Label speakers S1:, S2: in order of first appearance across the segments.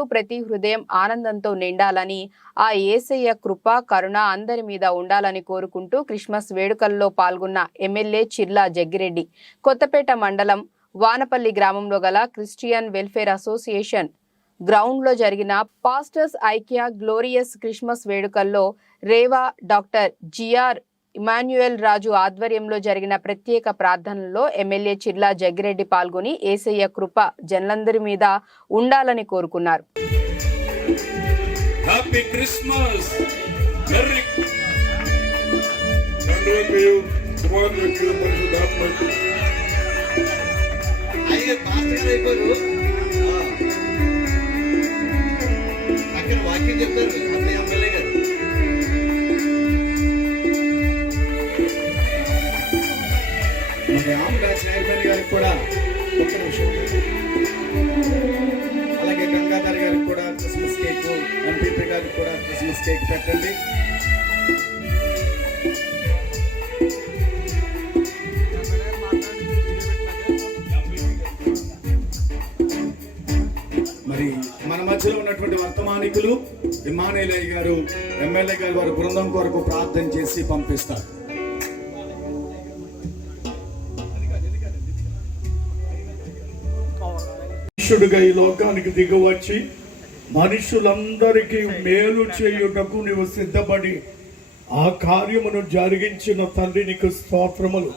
S1: ఎల్లప్పుడూ ప్రతి హృదయం ఆనందంతో నిండాలని ఆ ఏసయ్య కృప కరుణ అందరి మీద ఉండాలని కోరుకుంటూ క్రిస్మస్ వేడుకల్లో పాల్గొన్న ఎమ్మెల్యే చిర్లా జగ్గిరెడ్డి. కొత్తపేట మండలం వానపల్లి గ్రామంలో గల క్రిస్టియన్ వెల్ఫేర్ అసోసియేషన్ గ్రౌండ్లో జరిగిన పాస్టర్స్ ఐక్య గ్లోరియస్ క్రిస్మస్ వేడుకల్లో రేవా డాక్టర్ జిఆర్ ఇమాన్యుయల్ రాజు ఆధ్వర్యంలో జరిగిన ప్రత్యేక ప్రార్థనలో ఎమ్మెల్యే చిర్లా జగ్గిరెడ్డి పాల్గొని ఏసయ్య కృప జనులందరి మీద ఉండాలని కోరుకున్నారు.
S2: హ్యాపీ క్రిస్మస్ మెర్రీ తండ్రి కుమారుడు
S3: కూడా పెట్టండి. మరి మన మధ్యలో ఉన్నటువంటి వర్తమానికులు ఇమానేలయ్య గారు ఎమ్మెల్యే గారు వారి బృందం కొరకు ప్రార్థన చేసి పంపిస్తారు.
S4: మనుష్యుడిగా ఈ లోకానికి దిగవచ్చి మనుషులందరికీ మేలు చేయుటకు నీవు సిద్ధపడి ఆ కార్యమును జరిగించిన తండ్రి నీకు స్తోత్రములు.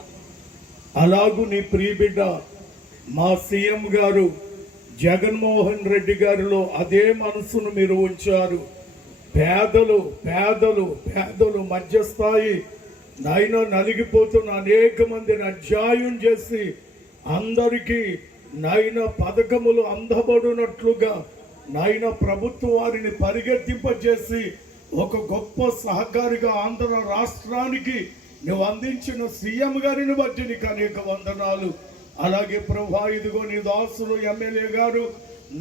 S4: అలాగూ నీ ప్రియబిడ్డ మా సీఎం గారు జగన్మోహన్ రెడ్డి గారిలో అదే మనసును మీరు ఉంచారు. పేదలు పేదలు పేదలు మధ్యస్థాయి నాయన నలిగిపోతున్న అనేక మందిని అధ్యాయం చేసి అందరికీ నాయన పథకములు అందబడినట్లుగా నాయన ప్రభుత్వం వారిని పరిగెత్తింపజేసి ఒక గొప్ప సహకారిగా ఆంధ్ర రాష్ట్రానికి నువ్వు అందించిన సీఎం గారిని బట్టి నీకు అనేక వందనాలు. అలాగే ప్రభా ఇదిగో నీ దాసులు ఎమ్మెల్యే గారు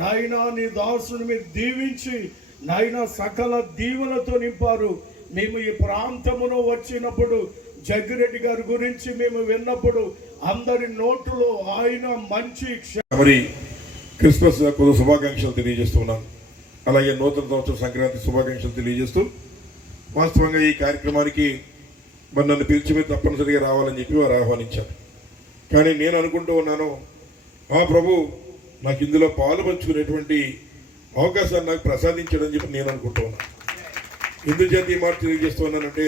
S4: నాయనా నీ దాసుని మీరు దీవించి నాయన సకల దీవులతో నింపారు. మేము ఈ ప్రాంతమును వచ్చినప్పుడు జగ్గిరెడ్డి గారి గురించి మేము విన్నప్పుడు అందరి నోటులో ఆయన మంచి
S2: క్రిస్మస్ కొద్ది శుభాకాంక్షలు తెలియజేస్తున్నాను అలాగే నూతన సంవత్సరం సంక్రాంతి శుభాకాంక్షలు తెలియజేస్తూ వాస్తవంగా ఈ కార్యక్రమానికి మరి నన్ను పిలిచి మీరు తప్పనిసరిగా రావాలని చెప్పి వారు ఆహ్వానించారు. కానీ నేను అనుకుంటూ ఉన్నాను మా ప్రభు నాకు ఇందులో పాలు పంచుకునేటువంటి అవకాశాన్ని నాకు ప్రసాదించడని చెప్పి నేను అనుకుంటూ ఉన్నాను. ఎందుచేత ఈ మాట తెలియజేస్తూ ఉన్నానంటే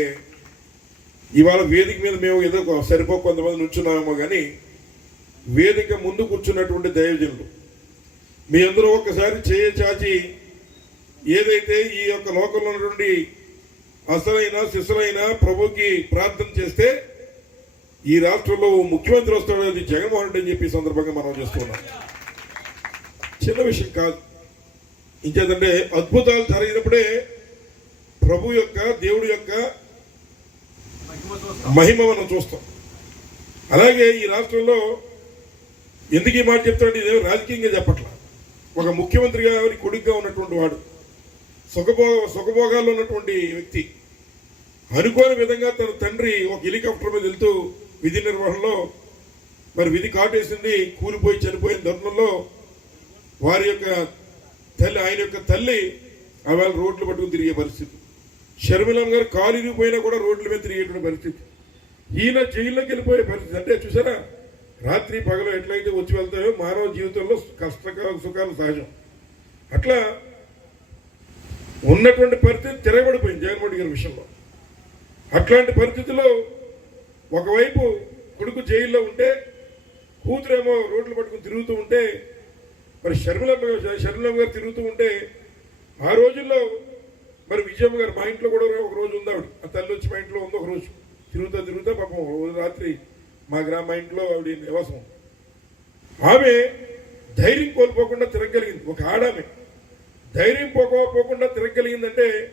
S2: ఇవాళ వేదిక మీద మేము ఏదో ఒక సరిపో కొంతమంది నుంచున్నామేమో కానీ వేదిక ముందు కూర్చున్నటువంటి దైవజనులు మీ అందరూ ఒక్కసారి చేయ చాచి ఏదైతే ఈ యొక్క లోకంలో ఉన్నటువంటి అసలైన శిశులైన ప్రభుకి ప్రార్థన చేస్తే ఈ రాష్ట్రంలో ముఖ్యమంత్రి వస్తాడు అది జగన్మోహన్ రెడ్డి అని చెప్పి సందర్భంగా మనం చేస్తున్నాం. చిన్న విషయం కాదు. ఇంకేదంటే అద్భుతాలు జరిగినప్పుడే ప్రభు యొక్క దేవుడి యొక్క మహిమ మనం చూస్తాం. అలాగే ఈ రాష్ట్రంలో ఎందుకు ఈ మాట చెప్తాడు? ఇదేమో రాజకీయంగా చెప్పట్ల? ఒక ముఖ్యమంత్రి గారి కొడుకుగా ఉన్నటువంటి వాడు సుఖభో సుఖభోగాల్లో ఉన్నటువంటి వ్యక్తి అనుకోని విధంగా తన తండ్రి ఒక హెలికాప్టర్ మీద వెళ్తూ విధి నిర్వహణలో మరి విధి కాటేసింది కూలిపోయి చనిపోయిన తరుణంలో వారి యొక్క తల్లి ఆయన యొక్క తల్లి ఆవేళ రోడ్లు పట్టుకుని తిరిగే పరిస్థితి. షర్మిలం గారు కాలు ఇరిగిపోయినా కూడా రోడ్ల మీద తిరిగేటువంటి పరిస్థితి. ఈయన జైల్లోకి వెళ్ళిపోయే పరిస్థితి. అంటే చూసారా? రాత్రి పగలు ఎట్లయితే వచ్చి వెళ్తాయో మానవ జీవితంలో కష్టకాల సుఖాలు సహజం. అట్లా ఉన్నటువంటి పరిస్థితి తిరగబడిపోయింది జగన్మోహన్ గారి విషయంలో. అట్లాంటి పరిస్థితిలో ఒకవైపు కొడుకు జైల్లో ఉంటే కూతురేమో రోడ్లు పట్టుకుని తిరుగుతూ ఉంటే మరి షర్మిలమ్మ షర్మిలమ్మ గారు తిరుగుతూ ఉంటే ఆ రోజుల్లో మరి విజయమ్మ గారు మా ఇంట్లో కూడా ఒక రోజు ఉంది ఆవిడ. ఆ తల్లి వచ్చి మా ఇంట్లో ఉంది ఒక రోజు. తిరుగుతా తిరుగుతా పాపం రాత్రి మా గ్రామ ఇంట్లో ఆవిడ నివాసం. ఆమె ధైర్యం కోల్పోకుండా తిరగలిగింది. ఒక ఆడామె. ధైర్యం పోకపోకుండా తిరగలిగిందంటే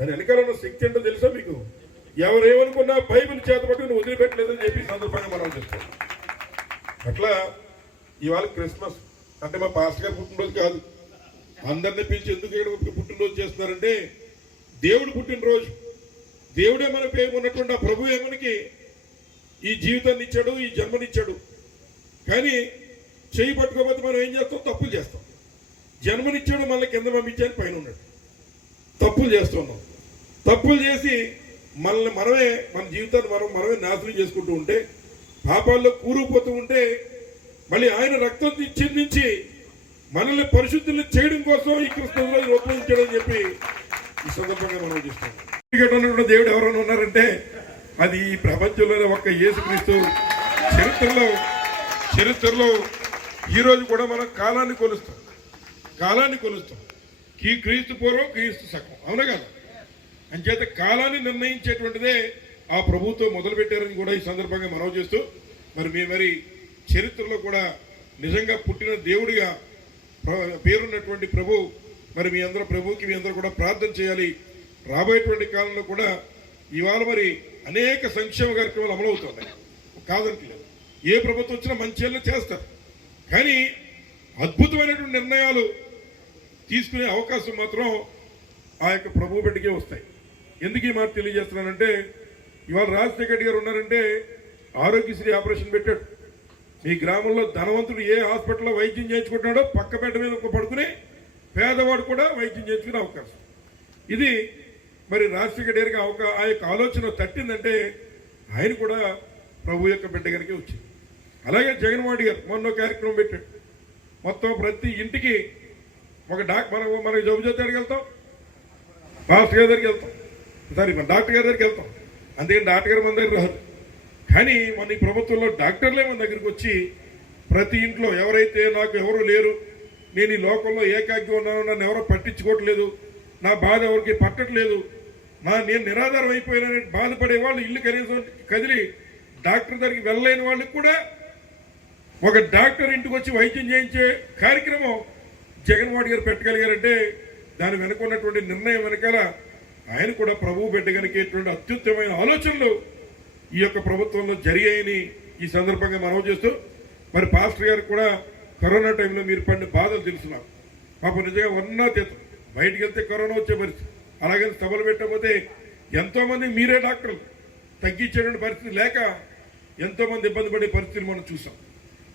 S2: దాని వెనకాల ఉన్న శక్తి ఏంటో తెలుసా మీకు? ఎవరేమనుకున్నా బైబిల్ చేత నువ్వు వదిలిపెట్టలేదని చెప్పి సందర్భంగా మనం చెప్తాం. అట్లా ఇవాళ క్రిస్మస్ అంటే మా పాస్టర్ గారు పుట్టినరోజు కాదు. అందరిని పిలిచి ఎందుకు ఇక్కడ పుట్టినరోజు చేస్తున్నారంటే దేవుడు పుట్టినరోజు. దేవుడే మన పేరు ఉన్నటువంటి ఆ ప్రభువే మనకి ఈ జీవితాన్ని ఇచ్చాడు ఈ జన్మనిచ్చాడు. కానీ చేయి పట్టుకోకపోతే మనం ఏం చేస్తాం? తప్పులు చేస్తాం. జన్మనిచ్చాడు మళ్ళీ కింద పంపించాను పైన ఉన్నాడు. తప్పులు చేస్తున్నాం. తప్పులు చేసి మనల్ని మనమే మన జీవితాన్ని మనం మనమే నాశనం చేసుకుంటూ ఉంటే పాపాల్లో కూరుకుపోతూ ఉంటే మళ్ళీ ఆయన రక్తం చిందించి మనల్ని పరిశుద్ధులు చేయడం కోసం ఈ కృష్ణంలో రూపొందించాడని చెప్పి ఈ సందర్భంగా మనం చూస్తాం క్రికెట్ ఉన్నటువంటి దేవుడు ఎవరైనా ఉన్నారంటే అది ఈ ప్రపంచంలోనే ఒక్క యేసుక్రీస్తు చరిత్రలో చరిత్రలో ఈ రోజు కూడా మనం కాలాన్ని కొలుస్తాం. కాలాన్ని కొలుస్తాం. ఈ క్రీస్తు పూర్వం క్రీస్తు సగం. అవునా కదా? అంచేత కాలాన్ని నిర్ణయించేటువంటిదే ఆ ప్రభుత్వం మొదలు పెట్టారని కూడా ఈ సందర్భంగా మనవి చేస్తూ మరి మీ మరి చరిత్రలో కూడా నిజంగా పుట్టిన దేవుడిగా పేరున్నటువంటి ప్రభు మరి మీ అందరూ ప్రభుకి మీ అందరూ కూడా ప్రార్థన చేయాలి. రాబోయేటువంటి కాలంలో కూడా ఇవాళ మరి అనేక సంక్షేమ కార్యక్రమాలు అమలవుతున్నాయి. కాదంటలేదు ఏ ప్రభుత్వం వచ్చినా మంచి చేస్తారు. కానీ అద్భుతమైనటువంటి నిర్ణయాలు తీసుకునే అవకాశం మాత్రం ఆ యొక్క ప్రభు బిడ్డకే వస్తాయి. ఎందుకు ఈ మాట తెలియజేస్తున్నానంటే ఇవాళ రాజశేఖర్ రెడ్డి గారు ఉన్నారంటే ఆరోగ్యశ్రీ ఆపరేషన్ పెట్టాడు. మీ గ్రామంలో ధనవంతుడు ఏ హాస్పిటల్లో వైద్యం చేయించుకుంటున్నాడో పక్క బెడ్ మీద ఒక పడుకుని పేదవాడు కూడా వైద్యం చేయించుకునే అవకాశం. ఇది మరి రాజశేఖర్ గారికి ఒక ఆ యొక్క ఆలోచన తట్టిందంటే ఆయన కూడా ప్రభు యొక్క బిడ్డ గారికి వచ్చింది. అలాగే జగన్మోహన్ గారు మొన్న కార్యక్రమం పెట్టాడు. మొత్తం ప్రతి ఇంటికి ఒక డాక్ మనం మనకి జబ్బు చేస్తే వెళ్తాం మాస్టర్ గారి దగ్గరికి వెళ్తాం సారీ మన డాక్టర్ గారి దగ్గరికి వెళ్తాం. అందుకని డాక్టర్ గారు మన దగ్గర రాదు కానీ మన ఈ ప్రభుత్వంలో డాక్టర్లే మన దగ్గరికి వచ్చి ప్రతి ఇంట్లో ఎవరైతే నాకు ఎవరు లేరు నేను ఈ లోకంలో ఏకాగ్యం ఉన్నానో నన్ను ఎవరో పట్టించుకోవట్లేదు నా బాధ ఎవరికి పట్టట్లేదు నా నేను నిరాధారం అయిపోయినని బాధపడే వాళ్ళు ఇల్లు కనీసం కదిలి డాక్టర్ దగ్గరికి వెళ్ళలేని వాళ్ళకి కూడా ఒక డాక్టర్ ఇంటికి వచ్చి వైద్యం చేయించే కార్యక్రమం జగన్మోహన్ గారు పెట్టగలిగారంటే దాని వెనుక ఉన్నటువంటి నిర్ణయం వెనకాల ఆయన కూడా ప్రభువు పెట్టగలిగేటువంటి అత్యుత్తమైన ఆలోచనలు ఈ యొక్క ప్రభుత్వంలో జరిగాయని ఈ సందర్భంగా మనం చేస్తూ మరి పాస్టర్ గారు కూడా కరోనా టైంలో మీరు పడిన బాధలు తెలుసున్నాం పాపం నిజంగా ఉన్నతీతం బయటికి వెళ్తే కరోనా వచ్చే పరిస్థితి. అలాగే సభలు పెట్టకపోతే ఎంతోమంది మీరే డాక్టర్లు. తగ్గించేటువంటి పరిస్థితి లేక ఎంతోమంది ఇబ్బంది పడే పరిస్థితిని మనం చూసాం.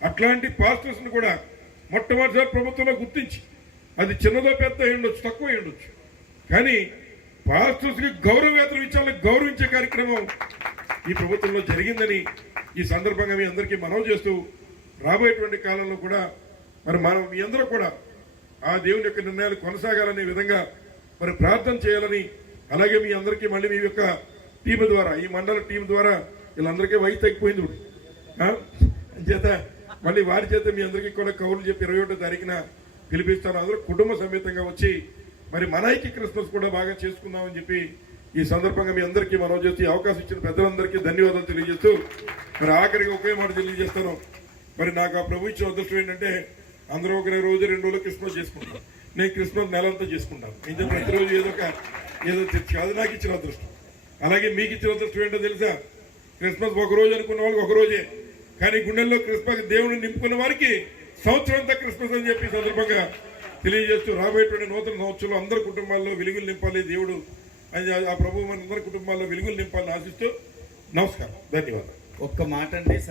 S2: అట్లాంటి పాస్టర్స్ని కూడా మొట్టమొదటిసారి ప్రభుత్వంలో గుర్తించి అది చిన్నదో పెద్ద ఉండొచ్చు తక్కువ ఉండొచ్చు కానీ పాస్టర్స్కి గౌరవేతలు ఇచ్చాలని గౌరవించే కార్యక్రమం ఈ ప్రభుత్వంలో జరిగిందని ఈ సందర్భంగా మీ అందరికీ మనవి చేస్తూ రాబోయేటువంటి కాలంలో కూడా మరి మనం మీ అందరూ కూడా ఆ దేవుని యొక్క నిర్ణయాలు కొనసాగాలనే విధంగా మరి ప్రార్థన చేయాలని అలాగే మీ అందరికీ మళ్ళీ మీ యొక్క టీం ద్వారా ఈ మండల టీం ద్వారా వీళ్ళందరికీ వయసు తగ్గిపోయింది ఇప్పుడు చేత మళ్ళీ వారి చేత మీ అందరికీ కూడా కౌలు చెప్పి ఇరవై ఒకటో తారీఖున పిలిపిస్తాను. అందరూ కుటుంబ సమేతంగా వచ్చి మరి మనైకి క్రిస్మస్ కూడా బాగా చేసుకుందామని చెప్పి ఈ సందర్భంగా మీ అందరికీ మనం చేసి అవకాశం ఇచ్చిన పెద్దలందరికీ ధన్యవాదాలు తెలియజేస్తూ మరి ఆఖరికి ఒకే మాట తెలియజేస్తాను. మరి నాకు ఆ ప్రభు ఇచ్చిన అదృష్టం ఏంటంటే అందరూ ఒక రోజు రెండు రోజులు క్రిస్మస్ చేసుకుంటాం. నేను క్రిస్మస్ నెలంతా చేసుకుంటాను. ఇంకా ప్రతిరోజు ఏదో ఒక ఏదో తెచ్చి అది నాకు ఇచ్చిన అదృష్టం. అలాగే మీకు ఇచ్చిన అదృష్టం ఏంటో తెలుసా? క్రిస్మస్ ఒక రోజు అనుకున్న వాళ్ళకి ఒక రోజే. కానీ గుండెల్లో క్రిస్మస్ దేవుడిని నింపుకున్న వారికి సంవత్సరం అంతా క్రిస్మస్ అని చెప్పి సందర్భంగా తెలియజేస్తూ రాబోయేటువంటి నూతన సంవత్సరంలో అందరి కుటుంబాల్లో వెలుగులు నింపాలి దేవుడు అని ఆ ప్రభు మన అందరి కుటుంబాల్లో వెలుగులు నింపాలని ఆశిస్తూ నమస్కారం. ధన్యవాదాలు.
S3: ఒక్క మాట అండి